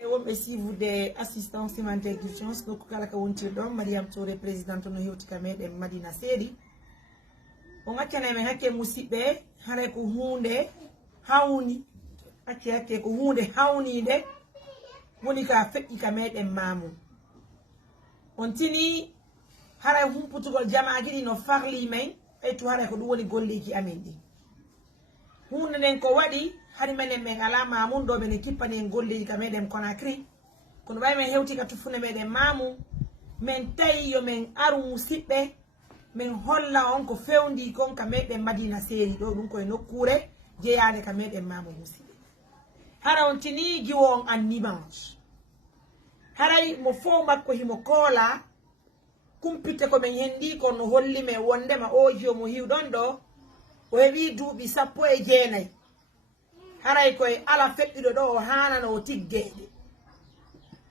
Si vous des assistants sémantiques d'urgence, donc kala ka wonti dom Mariam Touré présidente no hewtika meden Madina Sedi. On accane men hakke musibbe hare ko hunde hawni hakke ko hunde hawnide woni ka feƴƴi ka meden mamu. On tini hare humputugol jamaaji ɗi no farli men e to hare ko ɗum woni golleji amen ɗi. Hunde nden ko waɗi hari menen men ala mamun ɗo ɓene kippani en golleji ka meɗen Conakry kono ɓay men hewti ka tufune meɗen mamu min tawi yo min aru musidɓe min holla on ko fewndi kon ka meɗen Madina Sedi ɗo ɗum koye nokkure jeyade ka meɗen mamu musidɓe hara on tini giwo on annima haray mo fo makko himo koola kumpitte ko min hendi kon no holli men wondema o jiyo mo hiwɗon ɗo o heɓi duuɓi 19 haray koye ala feƴƴuɗo ɗo o hanano o tiggede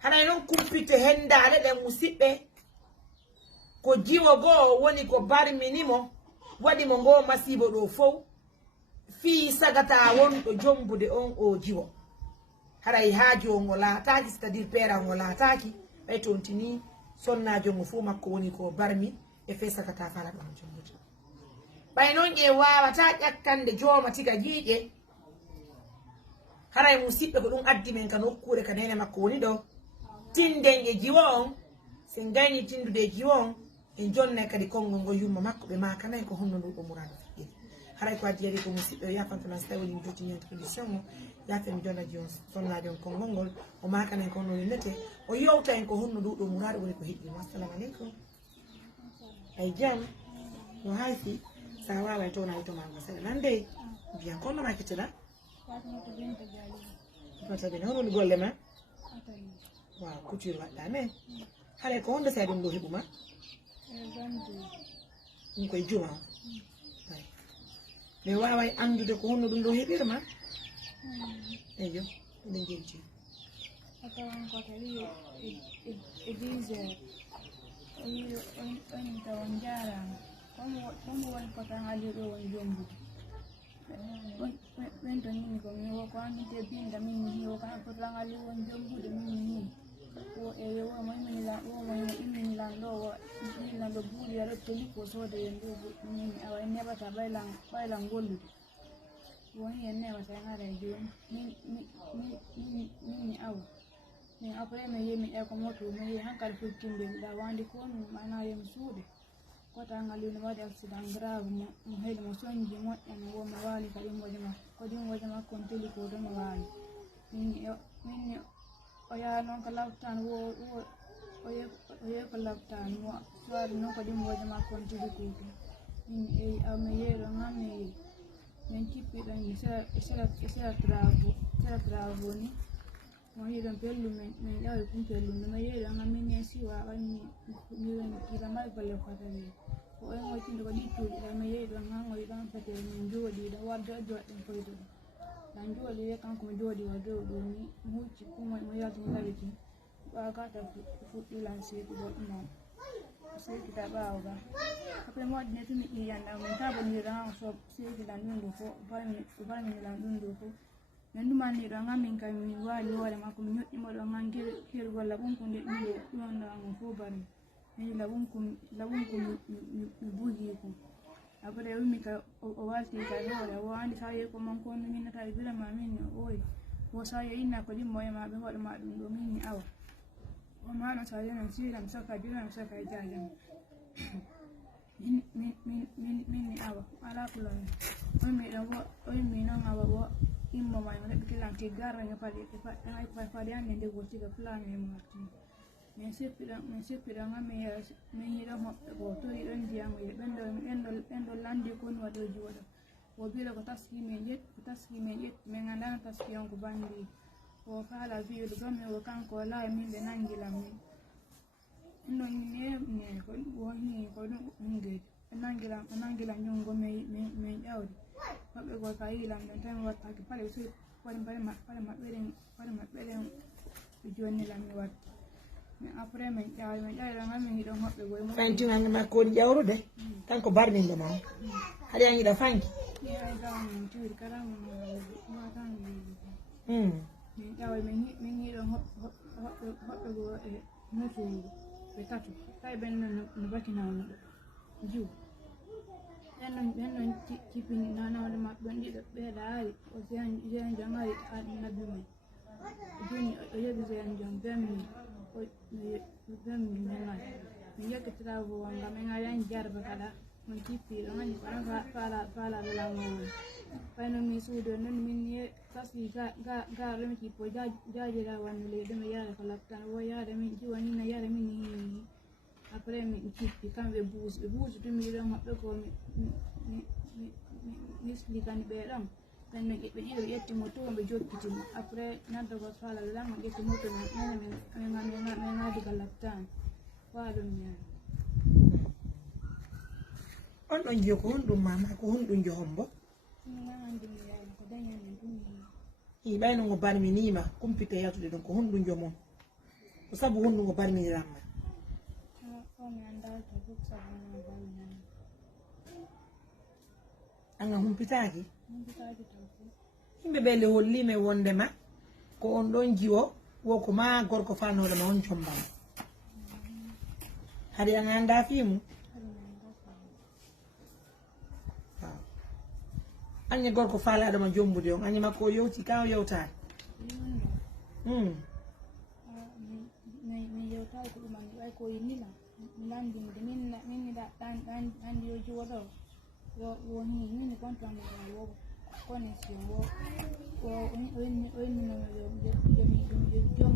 haray noon kumpitte hendade ɗen musidɓe ko jiwo goo woni ko barminimo waɗi mo ngo masibo ɗo fof fi sagata wonɗo jombude on o jiwo haray haaji o ngo laataki c'est à dire peera ngo laataki ɓay tontini sonnajo ngo fof makko woni ko barmi e fe sagata fala ɗon jombude ɓay noon ƴe wawata ƴakkande jooma tiga jiiƴe haray musidɓe ko ɗum addi men ka nokkure ka nene makko woni ɗo tinden e jiwo on se gayni tindude e jiwo on en jonne kadi konngol ngol yumma makko ɓe makanayi ko honno nduɗo murado feƴƴiri haray ko addi yari ko musidɓe o yafantana so tawi woni jottini introduction o yafe mi jonnaji on sonnade on konngol ngol o makanayi ko honno yennete o yewta en ko honno nduɗo murado woni ko heƴƴimo assalamu aleykum ay jaam no hayfi sa wawa towna e tomago seeɗa nande mbiyan konno makiteɗa Fatabine hono woni golle ma waaw couture waɗɗa men haɗa ko honde sa ɗum ɗo heɓuma ɗum koye juma o mais waway andude ko honno ɗum ɗo heɓirma eyo ɗum jelti atawan ko tawi e 10 heures on tawan jarama komo woni ko tan haali ɗo woni jombude ɓen to nini ko mi wo ko andite binda min mi hiwo kan ko tan haali woni jombude min mi hiwi wo e wo mo immini lan ɗo wo lan ɗo buuli aɗo toni ko sooda yen ɗo min awa en neɓata ɓaylan gollude woni en newata en ara e joni min mi awa min après mi yehi mi ƴeewa ko moto mi yehi hankadi fottimɓe ɗa wandi ko mi mana yemi suuɗe kota ngali no waɗi accident grave mo heeli mo soñji moƴƴan wo mo waali ka ɗimmoje makko ko ɗimmoje makko on teli ko to mo waali min o yaha noon ko laftan o yehi ko laftan mo waali noon ko ɗimmoje makko on teli ko to min eyi mi yeeɗo ngam mi yehi min cippiɗon sera travaux ni mo hiɗon pellu min ƴawi kum pellude mi yeeɗo ngam min e siwa ɓanni miɗa mbawi golle kotawi ko en ottinde ko ɗittuɗi ɗa mi yeehi ɗon han o yiɗon fete min jooɗiɗo wadde o joɗɗen koyto ɗo tan jooɗi wiye kanko mi jooɗi o dow ɗo ni mi hucci kumo mo yalti mi lawiti ɓawa gata fuɗɗilan seeɗi goɗɗumam seekita ɓaawo ga après mo waɗine tumi ƴiyanɗa min taboniɗo han so seekilan ɗum ɗo fof barminilan ɗum ɗo fof min ɗumanniɗo ngam min kam min waali hoore makko mi ñoƴƴimo ɗo ngam kergol laɓunkude ɗum ɗo ɗumanɗamo fof barmi min laɓunku mi bugi ko après wimmi ka o walti ka hoore o andi sa yehi ko man konno minnata e birama min oyi o sa yo inna ko ɗimmo e ma ɓe hoɗoma ɗum ɗo min mi awa o maɗo sa yenan siram saka juram saka e jajam min mi awa ala kulone o yimmi noon awa o immo ma mo heɓitilanti garraño paɗe ande nde go tiga plano e martini min seppiɗo ngam min yiɗon hoɓɓe ko tori ɗon ndiyam e ɓen ɗo landi koni waɗo jooɗo o biɗo ko taski men ƴetti min gandano taski on ko bandi o faala wiide gomme o kanko laawi min ɓe nangilan min ɗon ne ko woni ko ɗum hundeji ɓe nangilan jungo min ƴawde hoɓɓe go ka yiilan ɓen tan mi wattaki paɗe so paɗe maɓɓe ɗen ɓe jonnilan mi watta mais après min ƴawi ɗon ngam min yiɗon hoɓɓe goye fantinange makko woni ƴawrude tan ko barminde ma haɗa yangiɗa fanki yeey gawmi tiwri kala matan min ƴawa min yiɗon go e moto be tatu tay ben no bakina no ju en tipin nana de ma bendi be daari o jen jangai na bimi jini o yebi jen jang bemi o bemi nana mi yakitra wo anga me ngaya jarba kala mon tipi ngani fala la ngol payno mi suudo non min ye kasi ga remi ki po jajira wanule de me yara kala tan wo yara min jiwani na yara min ni après mi tipi kambe buus to mi ran mabbe ko mi slikani be ram tan me be ido yetti moto be jokkiti après nanda ko fala la ma yetti moto me ngadi kala tan wado mi on ɗon jiyo ko honɗum mama ko honɗum johombo i ɓayno ngo barminima kumpite yaltude ɗon ko honɗum jomon ko sabu honɗum ngo barminiranma anga humpitaki yimɓe ɓe le hollime wondema ko on ɗon jiwo wo ko ma gorko fanodema on jombama haɗi anga anda fimu anya gorko faala adama jombude on anya makko yewti ka yewtaade mi yewta ko dum an ay ko yinila landi min da dan yo jodo wo ni min kontra mo wo connexion wo ni no de jom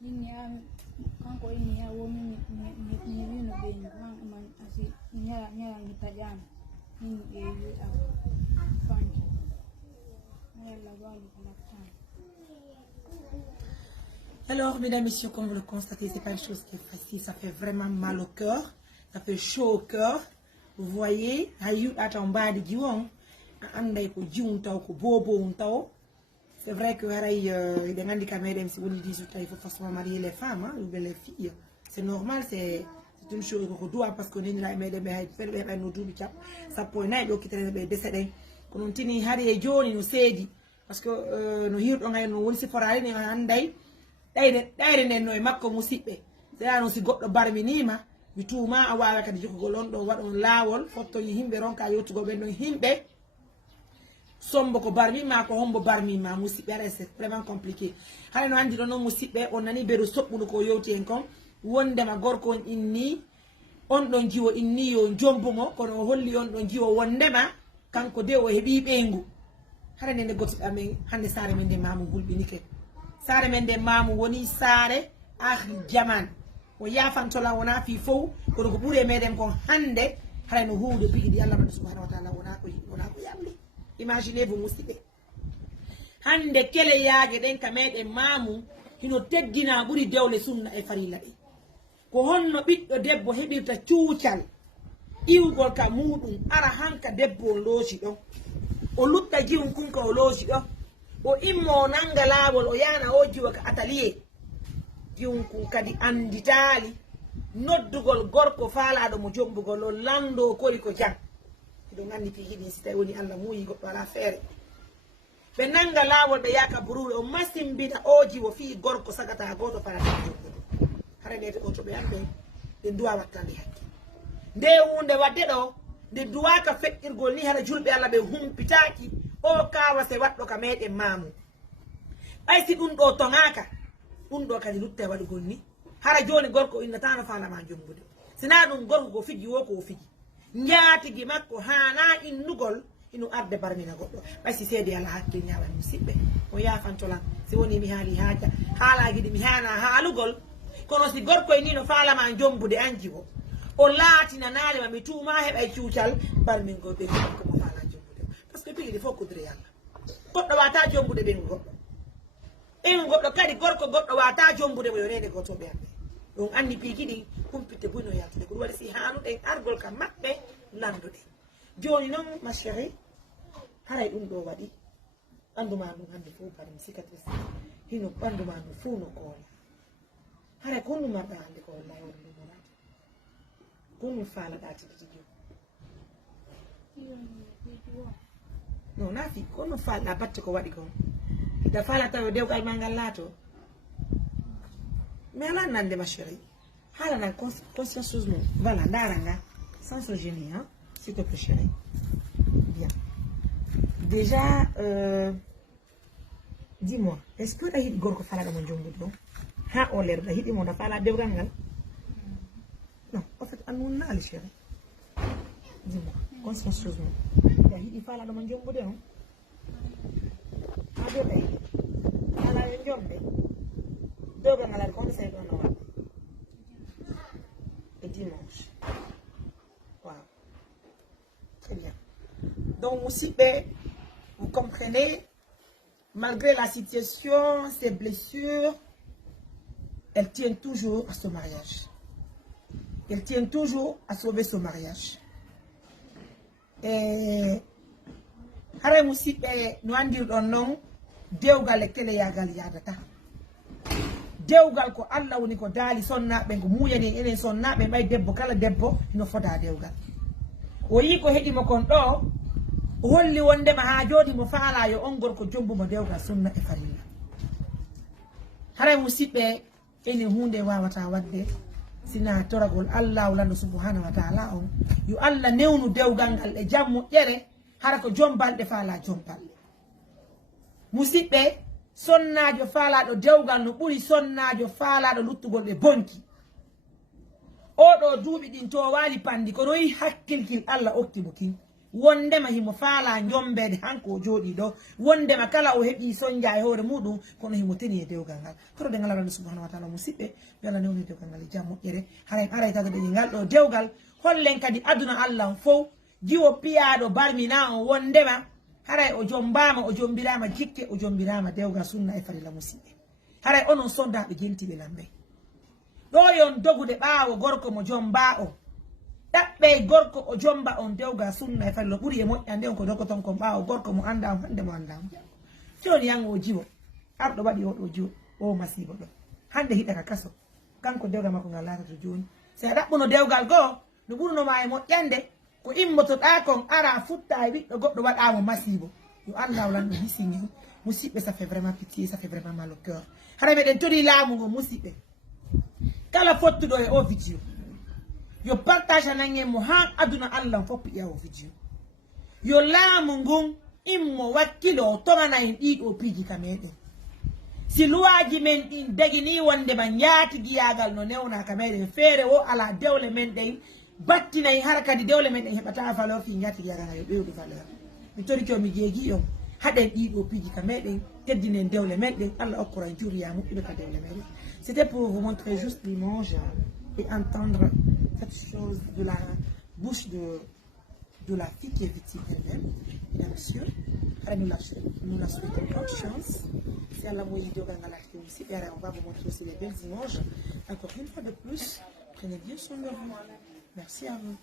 ni am kanko ni ya wo min no be man asi nya italiano ni e Alors, mesdames, messieurs, comme vous le constatez, c'est pas une chose qui est facile. Ça fait vraiment mal au cœur. Ça fait chaud au cœur. Vous voyez, c'est vrai que il faut forcément marier les femmes, hein, ou les filles. C'est normal, c'est une chose qu'on doit parce qu'on est là, ça peut être décédé. Kono tini hari e joni no seedi parce que no hirdo ngay no woni siforare ni anday dayre nen no e makko musibbe seano si goddo barminima mi tuuma a wawa kadi jokogol on do wadon lawol fotto himbe ronka yotugo be no himbe sombo ko barmima ko hombo barmima musibbe c'est vraiment compliqué hare no andi do no musibbe on nani bedo sobbuno ko yowti en kon wondema gorko on inni on don jiwo inni yo jombumo kono holli on don jiwo wondema kanko de o hebi bengu hare nende goti amen hande sare men de mamu hulbinike sare men de mamu woni sare jaman o yafantola wona fi fow ko ko bure meden kon hande hare no huude bigidi Allah subhanahu wa ta'ala wona ko yamli imaginez vous musibe hande kele yaage den ka meden mamu hino teggina buri dewle sunna e farilla de ko honno biddo debbo hebirta cuucal iwgol ka muɗum ara hanka debbo loosi ɗon o lutta jiwum kunka o loosi ɗon o immo o nanga laawol o yana o jiwa ka atelier jiwum kun kadi anditaali noddugol gorko faalaɗo mo jombugol o lando kori ko jang eɗo gandi pi hiɗi si tawi woni Allah muuyi goɗɗo ala feere ɓe nanga laawol ɓe yaka buruure o masimbina o jiwo fi gorko sagata goto farata jombugo hara nede o to ɓe amɓe ɓe duwa wattande hakke nde hunde wadde ɗo nde duwaka feƴƴirgol ni hara julɓe Allah ɓe humpitaki o kawa se waɗɗo ka meɗen mamu ɓay si ɗum ɗo toŋaka ɗum ɗo kadi lutta waɗugol ni hara joni gorko innatano falama jombude sina ɗum gorko ko fiji wo ko fiji jaatigi makko hana innugol ino arde barmina goɗɗo ɓay si seedi Allah hakkil ñawan musidɓe o yafantolan si woni mi haali haaja haalaji ɗi mi hana haalugol kono si gorko ni no falama jombude anji o o laatina naalema mi tuuma heɓay cuucal barmingol ɓe ko mo fala jombude parce que pigidi fof kudre Allah goɗɗo wata jombude ɓengu goɗɗo ɓengu goɗɗo kadi gorko goɗɗo wata jombude mo yonede gotoɓe amɓe ɗum anni piikiɗi humpite buyno yaltude ko ɗum waɗi si hanuɗen argol kam maɓɓe landuɗe joni noon ma chérie haray ɗum ɗo waɗi ɓanduma ɗum hande fof bari mi cicatrice hino ɓanduma ɗum fof no koola haray ko honɗum marɗa hande ko wallahi woni ɗum wonade ko honɗum faalaɗa tigi tigi non na fi ko honɗum falɗa batte ko waɗi kon ida faala taw dewgal ma ngal laato mais là nande ma chérie hala na consciencieusement voilà ndaranga sans se gêner hein s'il te plaît chérie bien déjà dis-moi est-ce que dahit gorko fala dama jombu do ha o leer dahit mo da fala dewgal ngal non en fait anon na ali chérie dis-moi consciencieusement dahit fala dama jombu de non ado day ala jombe dewgal ngal ko say do no et dimanche. Wow. Très bien. Donc, Moussibé, vous comprenez, malgré la situation, ses blessures, elle tient toujours à ce mariage. Elle tient toujours à sauver ce mariage. Et, Hare Moussibé, nous avons dit non, Dewgal et Kele Yagal Yadata. Dewgal ko Allah woni ko dali sonnaɓe ko muyani enen sonnaɓe ɓay debbo kala debbo no foda dewgal o yi ko heɗimo kon ɗo o holli wondema ha jodi mo faala yo on gorko jombumo dewgal sunna e farilla haray musidɓe ene hunde wawata wadde sina toragol Allah wulando subhanahu wa ta'ala on yo Allah newnu dewgal ngal e jammo ƴere hara ko jombalɗe faala jombalɗe musidɓe sonnajo faalaɗo dewgal no ɓuri sonnajo faalaɗo luttugol ɓe bonki oɗo duuɓi ɗin to waali pandi kono yi hakkilkil Allah oktimo kin wondema himo faala jombede hanko o jooɗi ɗo wondema kala o heɓi sonja e hoore muɗum kono himo teni e dewgal ngal torode ngal Allah subhanahu wa ta'ala musidɓe ɓe Allah newni dewgal ngal e jam moƴƴere haray aray taga ɗe ngal ɗo dewgal hollen kadi aduna Allah fof jiwo piyaɗo barmina on wondema haray o jombama o jombirama jikke o jombirama dewgal sunna e farilla musidɓe haray onon sondaɓe gentiɓe lamɓe ɗo yon dogude ɓaawo gorko mo jomba o ɗaɓɓe gorko o jomba on dewgal sunna e farilla ɓuuri e moƴƴande on ko dogoton kon ɓaawo gorko mo anda on hande mo andamo joni yan o jiwo arɗo waɗi oɗo jiwo o masibo ɗo hande hiɗaka kaso kanko dewgal makko ngal latata joni si a ɗaɓɓuno dewgal goo no ɓurnoma e moƴƴande ko immotoɗa kon ara futta e ɓiɗɗo goɗɗo waɗamo masibo yo Allah wlanɗo hisini musidɓe ça fait vraiment pitié ça fait vraiment mal au cœur hara meɗen tori laamu ngo musidɓe kala fottuɗo e o vidéo yo partage anangen mo ha aduna Allah fof ƴeewa o vidéo yo laamu ngun immo wakkilo togana en ɗiɗo piiji ka meɗen si luwaji men ɗin dagini wondema yaatigiyagal no newna ka meɗen feere o ala dewle men ɗen battinayi har kadi dewle men ɗen heɓata valeur fi yaatigiyagal yo ɓewdu valeur mi tori ko mi jeegi on haɗen ɗiɗo piiji ka meɗen teddinen dewle men ɗen Allah okkora en juriya moƴƴuɓe ka dewle meɗen. C'était pour vous montrer juste l'image et entendre cette chose de la bouche de la fille qui est victime elle-même. Mesdames, messieurs, nous la souhaitons bonne chance. C'est à la moyenne de Gangalat qui aussi. Et on va vous montrer aussi les belles images. Encore une fois de plus, prenez bien soin de vous. Merci à vous.